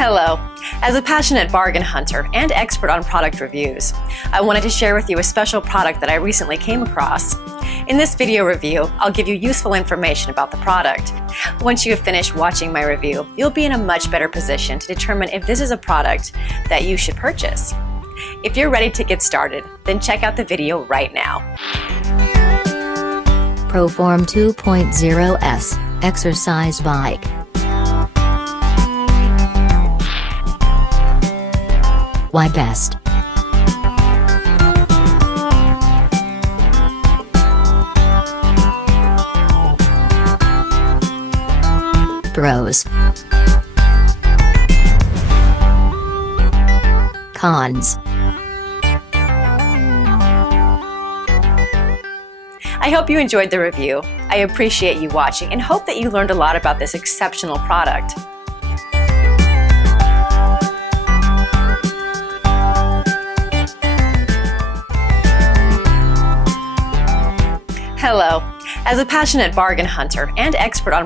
Hello. As a passionate bargain hunter and expert on product reviews, I wanted to share with you a special product that I recently came across. In this video review, I'll give you useful information about the product. Once you have finished watching my review, you'll be in a much better position to determine if this is a product that you should purchase. If you're ready to get started, then check out the video right now. ProForm 2.0S Exercise Bike. Why best? Pros. Cons. I hope you enjoyed the review. I appreciate you watching and hope that you learned a lot about this exceptional product. Hello. As a passionate bargain hunter and expert on